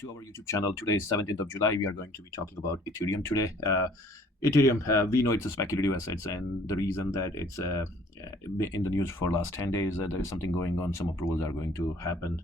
To our YouTube channel. Today is 17th of July. We are going to be talking about Ethereum today. Ethereum, we know it's a speculative assets, and the reason that it's in the news for last 10 days that there is something going on, some approvals are going to happen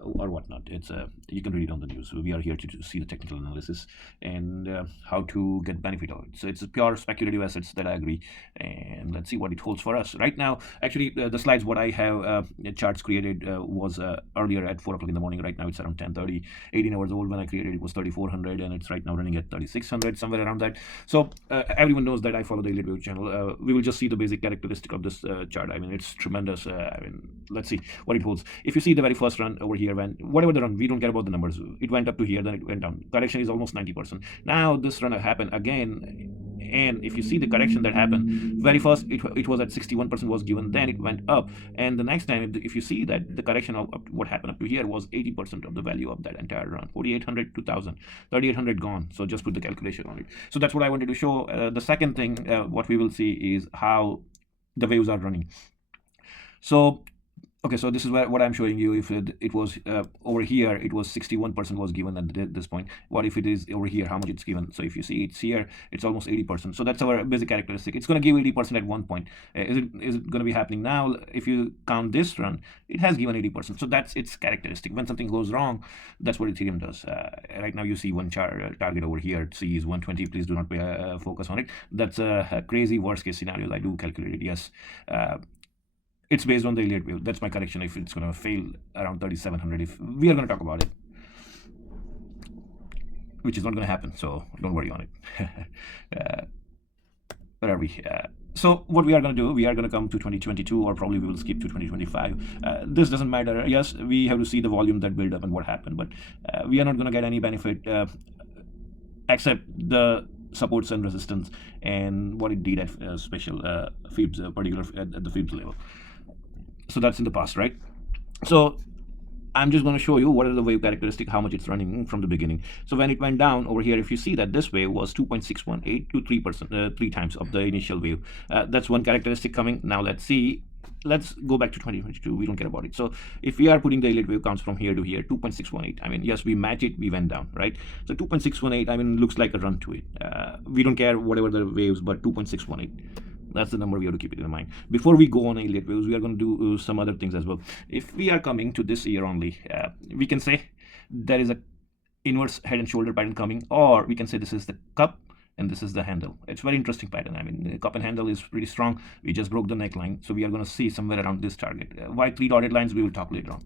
or whatnot. It's you can read it on the news. So we are here to see the technical analysis and how to get benefit of it. So it's a pure speculative assets, that I agree, and let's see what it holds for us right now. Actually, the slides what I have charts created was earlier at 4 o'clock in the morning. Right now it's around 10:30. 18 hours old when I created it was 3400, and it's right now running at 3600, somewhere around that. So everyone knows that I follow the Elliott Wave channel. We will just see the basic characteristic of this chart. I mean, it's tremendous. I mean, let's see what it holds. If you see the very first run over here, when whatever the run, we don't care about the numbers. It went up to here, then it went down. Correction is almost 90%. Now this run happened again, and if you see the correction that happened, very first it was at 61% was given, then it went up, and the next time if you see that the correction of what happened up to here was 80% of the value of that entire run. 4800, 2000, 3800 gone. So just put the calculation on it. So that's what I wanted to show. The second thing what we will see is how the waves are running. So okay, so this is what I'm showing you. If it was over here, it was 61% was given at this point. What if it is over here, how much it's given? So if you see it's here, it's almost 80%. So that's our basic characteristic. It's going to give 80% at one point. Is it going to be happening now? If you count this run, it has given 80%. So that's its characteristic. When something goes wrong, that's what Ethereum does. Right now you see one target over here. C is 120. Please do not focus on it. That's a crazy worst case scenario. I do calculate it, yes. It's based on the Elliott Wave. That's my correction. If it's going to fail around 3700, if we are going to talk about it, which is not going to happen, so don't worry on it. Where are we? So what we are going to do, we are going to come to 2022, or probably we will skip to 2025. This doesn't matter. Yes, we have to see the volume that build up and what happened, but we are not going to get any benefit except the supports and resistance and what it did at special fibs, particular at the fibs level. So that's in the past, right? So I'm just going to show you what are the wave characteristic, how much it's running from the beginning. So when it went down over here, if you see that this wave was 2.618 to 3%, 3 times of the initial wave. That's one characteristic coming. Now let's see. Let's go back to 2022. We don't care about it. So if we are putting the Elliott Wave counts from here to here, 2.618. I mean, yes, we match it, we went down, right? So 2.618, I mean, looks like a run to it. We don't care whatever the waves, but 2.618. That's the number we have to keep it in mind. Before we go on Elliott Waves, we are going to do some other things as well. If we are coming to this year only, we can say there is a inverse head and shoulder pattern coming, or we can say this is the cup and this is the handle. It's very interesting pattern. I mean, the cup and handle is pretty strong. We just broke the neckline, so we are going to see somewhere around this target. Why 3 dotted lines, we will talk later on.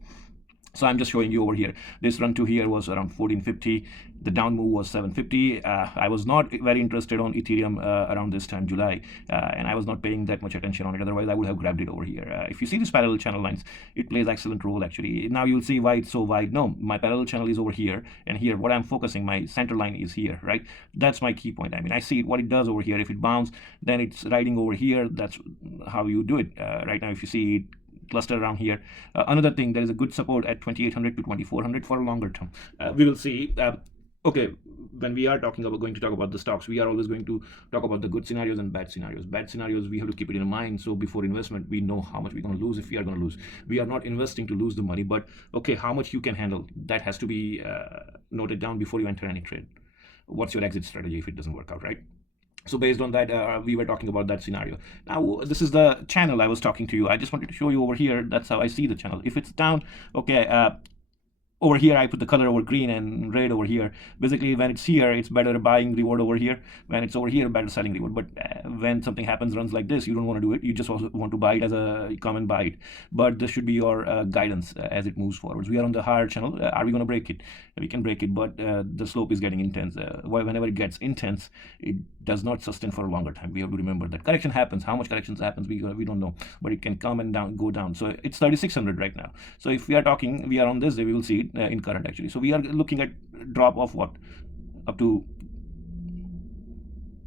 So I'm just showing you over here. This run to here was around 1450. The down move was 750. I was not very interested on Ethereum around this time, July, and I was not paying that much attention on it. Otherwise, I would have grabbed it over here. If you see these parallel channel lines, it plays excellent role actually. Now you'll see why it's so wide. No, my parallel channel is over here, and here what I'm focusing, my center line is here, right? That's my key point. I mean, I see it, what it does over here. If it bounces, then it's riding over here. That's how you do it. Right now, if you see it cluster around here. Another thing, there is a good support at 2800 to 2400 for a longer term. We will see. Okay, when we are going to talk about the stocks, we are always going to talk about the good scenarios and bad scenarios. Bad scenarios, we have to keep it in mind. So before investment, we know how much we're going to lose if we are going to lose. We are not investing to lose the money, but okay, how much you can handle, that has to be noted down before you enter any trade. What's your exit strategy if it doesn't work out, right? So based on that, we were talking about that scenario. Now, this is the channel I was talking to you. I just wanted to show you over here. That's how I see the channel. If it's down, okay, over here I put the color over green and red over here. Basically, when it's here, it's better buying reward over here. When it's over here, better selling reward. But when something happens, runs like this, you don't want to do it. You just also want to buy it as a come and buy it. But this should be your guidance as it moves forwards. We are on the higher channel. Are we going to break it? We can break it, but the slope is getting intense. Whenever it gets intense, it does not sustain for a longer time. We have to remember that correction happens. How much corrections happens, we don't know, but it can come and go down. So it's 3600 right now. So if we are talking, we are on this day, we will see it in current actually. So we are looking at drop of what, up to,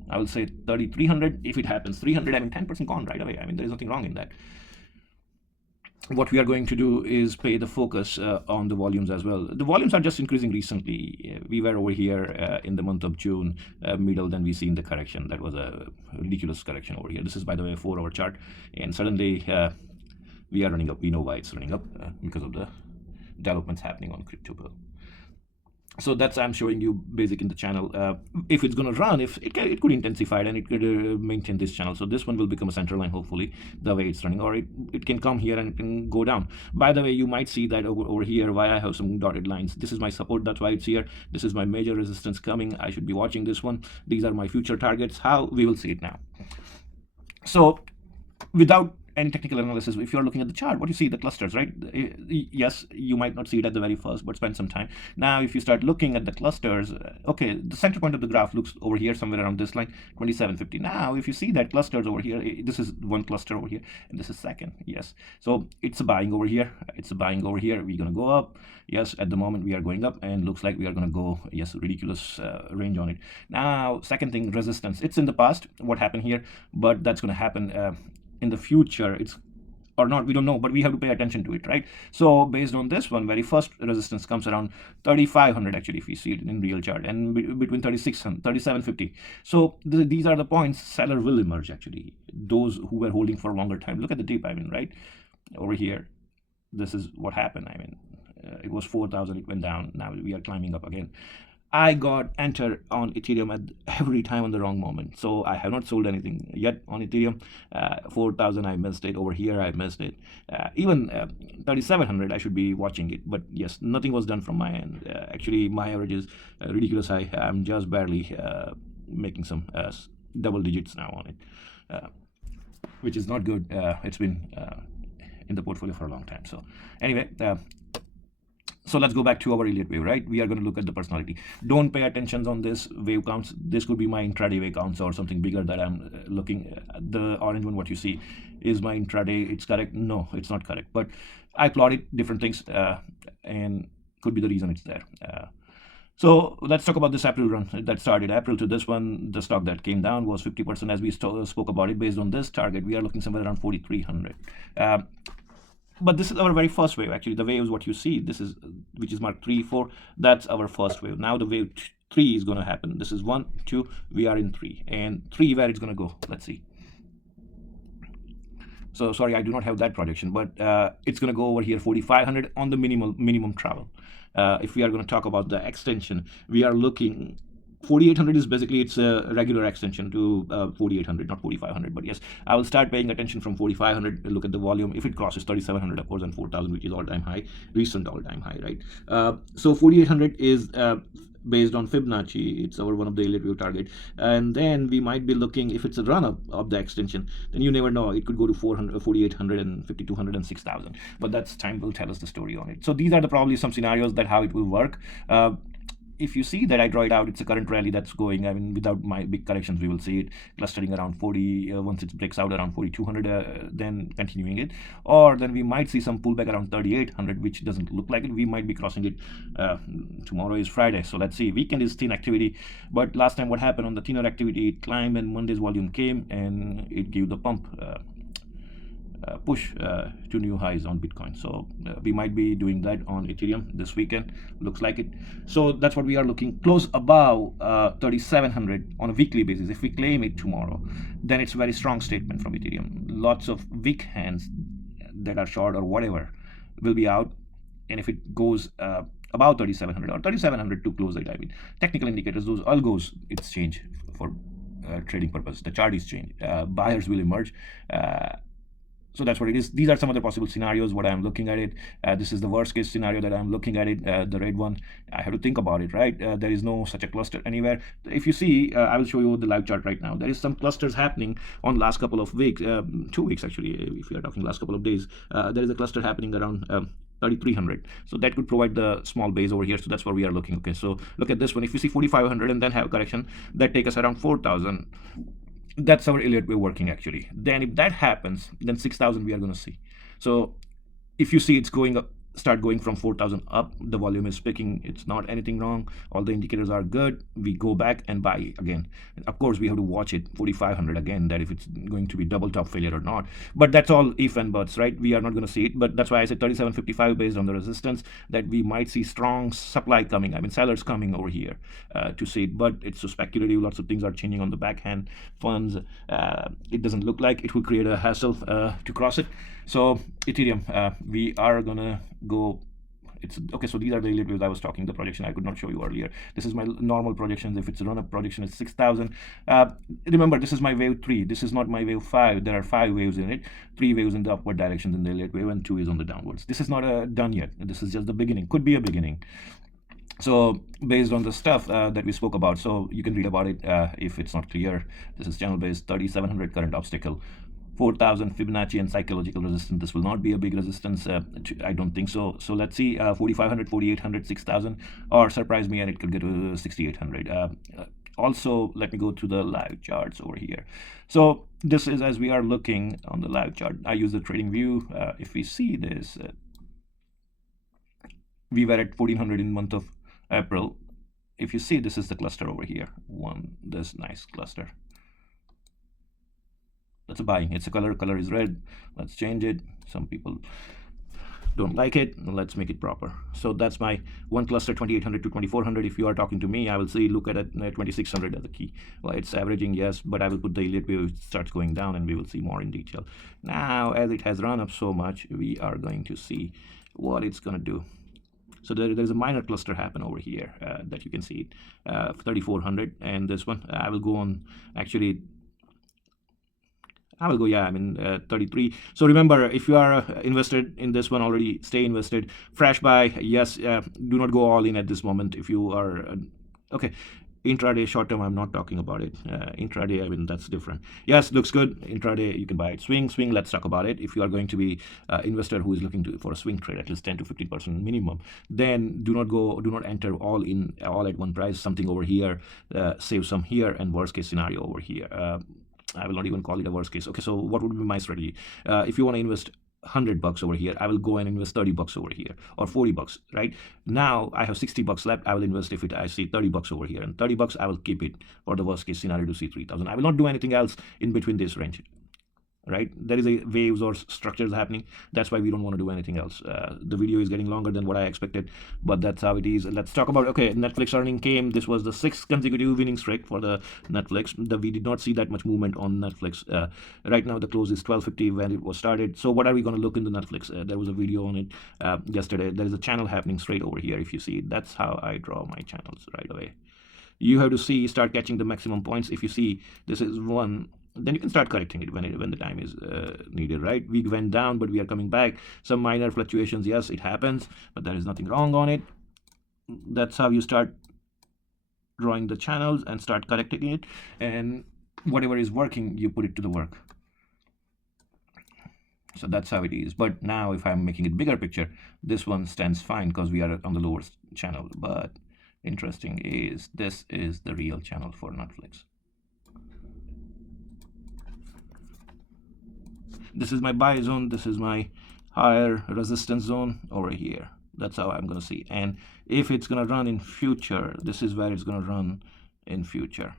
I will say 3300. If it happens 300, I mean 10% gone right away. I mean, there is nothing wrong in that. What we are going to do is pay the focus on the volumes as well. The volumes are just increasing recently. We were over here in the month of June, middle, then we seen the correction. That was a ridiculous correction over here. This is, by the way, a 4-hour chart, and suddenly we are running up. We know why it's running up, because of the developments happening on crypto. So that's I'm showing you basic in the channel. If it's going to run, if it could intensify it and it could maintain this channel. So this one will become a center line, hopefully, the way it's running, or it can come here and it can go down. By the way, you might see that over here why I have some dotted lines. This is my support, that's why it's here. This is my major resistance coming. I should be watching this one. These are my future targets. How we will see it now. So without any technical analysis, if you're looking at the chart, what you see, the clusters, right? Yes, you might not see it at the very first, but spend some time. Now, if you start looking at the clusters, okay, the center point of the graph looks over here, somewhere around this line, 2750. Now, if you see that clusters over here, this is one cluster over here, and this is second, yes. So it's a buying over here, it's a buying over here. We're gonna go up. Yes, at the moment we are going up, and looks like we are going to go, yes, ridiculous range on it. Now, second thing, resistance. It's in the past what happened here, but that's going to happen in the future. It's or not, we don't know, but we have to pay attention to it, right? So based on this one, very first resistance comes around 3500 actually, if we see it in real chart, and between 3600 3750. So these are the points seller will emerge actually, those who were holding for a longer time. Look at the dip, I mean, right over here, this is what happened. I mean, it was 4,000, it went down, now we are climbing up again. I got entered on Ethereum at every time on the wrong moment, so I have not sold anything yet on Ethereum. 4,000 I missed it, over here I missed it, even 3,700 I should be watching it, but yes, nothing was done from my end. Actually my average is ridiculous high. I'm just barely making some double digits now on it, which is not good. It's been in the portfolio for a long time. So anyway, so let's go back to our Elliott Wave, right? We are going to look at the personality. Don't pay attention on this wave counts. This could be my intraday wave counts or something bigger that I'm looking at. The orange one, what you see, is my intraday. It's correct? No, it's not correct. But I plotted different things, and could be the reason it's there. So let's talk about this April run that started. April to this one, the stock that came down was 50% as we spoke about it. Based on this target, we are looking somewhere around 4,300. But this is our very first wave. Actually, the wave is what you see. This is, which is marked 3, 4. That's our first wave. Now the wave 3 is going to happen. This is 1, 2. We are in 3, and 3 where it's going to go. Let's see. So sorry, I do not have that projection, but it's going to go over here 4,500 on the minimum travel. If we are going to talk about the extension, we are looking. 4,800 is basically, it's a regular extension to 4,800, not 4,500. But yes, I will start paying attention from 4,500. Look at the volume. If it crosses 3,700, of course, and 4,000, which is all-time high, recent all-time high, right? So 4,800 is based on Fibonacci. It's our one of the Elliott Wave target, and then we might be looking, if it's a run up of the extension, then you never know, it could go to 400, 4,800, and 5,200, and 6,000. But that's time will tell us the story on it. So these are probably some scenarios that how it will work. If you see that I draw it out, it's a current rally that's going. I mean, without my big corrections, we will see it clustering around 40. Once it breaks out around 4,200, then continuing it, or then we might see some pullback around 3,800, which doesn't look like it. We might be crossing it. Tomorrow is Friday, so let's see. Weekend is thin activity, but last time what happened on the thinner activity, it climbed, and Monday's volume came and it gave the pump. Push to new highs on Bitcoin. So we might be doing that on Ethereum this weekend, looks like it. So that's what we are looking, close above 3,700 on a weekly basis. If we claim it tomorrow, then it's a very strong statement from Ethereum. Lots of weak hands that are short or whatever will be out, and if it goes about 3,700 or 3,700 to close it, I mean, technical indicators, those algos, it's changed for trading purpose. The chart is changed. Buyers will emerge. So that's what it is. These are some of the possible scenarios what I'm looking at it. This is the worst case scenario that I'm looking at it. The red one, I have to think about it, right? There is no such a cluster anywhere. If you see, I will show you the live chart right now. There is some clusters happening on last couple of weeks, 2 weeks actually, if we are talking last couple of days. There is a cluster happening around 3,300. So that could provide the small base over here. So that's where we are looking. Okay, so look at this one. If you see 4,500 and then have a correction, that take us around 4,000. That's our Elliott Wave working actually. Then if that happens, then 6,000 we are going to see. So if you see it's going up, start going from 4,000 up, the volume is picking, it's not anything wrong, all the indicators are good, we go back and buy again. And of course we have to watch it 4,500 again, that if it's going to be double top failure or not. But that's all if and buts, right? We are not going to see it, but that's why I said 3,755 based on the resistance, that we might see strong supply coming. I mean, sellers coming over here to see it, but it's so speculative. Lots of things are changing on the backhand funds. It doesn't look like it will create a hassle to cross it. So Ethereum, we are gonna go it's okay. So these are the Elliott waves I was talking, the projection I could not show you earlier. This is my normal projections. If it's a run-up projection, it's 6,000. Remember, this is my wave 3. This is not my wave 5. There are 5 waves in it. 3 waves in the upward direction in the Elliott wave, and 2 is on the downwards. This is not done yet. This is just the beginning. Could be a beginning. So based on the stuff that we spoke about, so you can read about it if it's not clear. This is channel based, 3700 current obstacle, 4,000 Fibonacci and psychological resistance. This will not be a big resistance, I don't think so. So let's see, 4,500, 4,800, 6,000, or surprise me and it could get to 6,800. Also, let me go to the live charts over here. So this is, as we are looking on the live chart, I use the trading view. If we see this, we were at 1,400 in month of April. If you see, this is the cluster over here, this nice cluster. That's a buying. It's a color is red. Let's change it. Some people don't like it. Let's make it proper. So that's my one cluster, 2,800 to 2,400. If you are talking to me, I will say look at it 2,600 as a key. Well, it's averaging, yes, but I will put the Elliott wave, it starts going down, and we will see more in detail. Now, as it has run up so much, we are going to see what it's going to do. So there's a minor cluster happen over here that you can see, 3,400, and this one I will go on. Actually, I will go, yeah, I'm in 33. So remember, if you are invested in this one already, stay invested. Fresh buy, yes. Do not go all in at this moment. If you are okay, intraday, short term, I'm not talking about it. Intraday, I mean, that's different. Yes, looks good. Intraday, you can buy it. Swing, let's talk about it. If you are going to be investor who is looking for a swing trade, at least 10 to 15% minimum, then do not enter all at one price. Something over here, save some here, and worst case scenario over here. I will not even call it a worst case. Okay, so what would be my strategy? If you want to invest $100 over here, I will go and invest $30 over here, or $40, right? Now I have $60 left. I will invest if I see $30 over here, and $30 I will keep it for the worst case scenario to see 3,000. I will not do anything else in between this range, right? There is a waves or structures happening. That's why we don't want to do anything else. The video is getting longer than what I expected, but that's how it is. Let's talk about, okay, Netflix earning came. This was the 6th consecutive winning streak for the Netflix. We did not see that much movement on Netflix. Right now the close is 12:50 when it was started. So what are we going to look in the Netflix? There was a video on it yesterday. There is a channel happening straight over here. If you see, that's how I draw my channels right away. You have to start catching the maximum points. If you see, this is one, then you can start correcting it when the time is needed, right? We went down, but we are coming back. Some minor fluctuations, yes, it happens, but there is nothing wrong on it. That's how you start drawing the channels and start correcting it, and whatever is working, you put it to the work. So that's how it is. But now if I'm making it bigger picture, this one stands fine because we are on the lowest channel. But interesting is, this is the real channel for Netflix. This is my buy zone. This is my higher resistance zone over here. That's how I'm going to see. And if it's going to run in future, this is where it's going to run in future.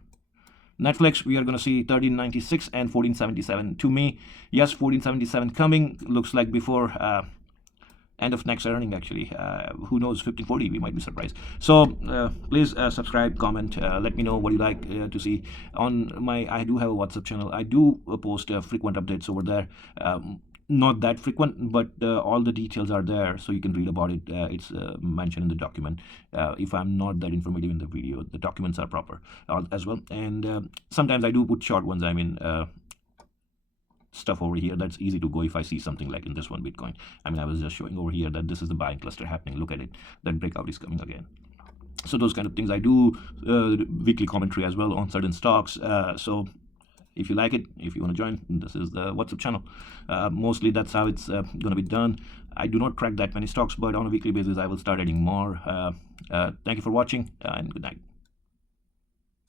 Netflix, we are going to see 1396 and 1477. To me, yes, 1477 coming. Looks like before end of next earning, actually. Who knows, 1540, we might be surprised. So please subscribe, comment, let me know what you like to see on I do have a WhatsApp channel. I do post frequent updates over there. Not that frequent, but all the details are there, so you can read about it. It's mentioned in the document. If I'm not that informative in the video, the documents are proper as well. And sometimes I do put short ones. I mean, stuff over here that's easy to go if I see something like in this one Bitcoin. I mean, I was just showing over here that this is the buying cluster happening. Look at it, that breakout is coming again. So those kind of things. I do weekly commentary as well on certain stocks. So if you like it, if you want to join, this is the WhatsApp channel. Mostly that's how it's going to be done. I do not track that many stocks, but on a weekly basis I will start adding more. Thank you for watching, and good night.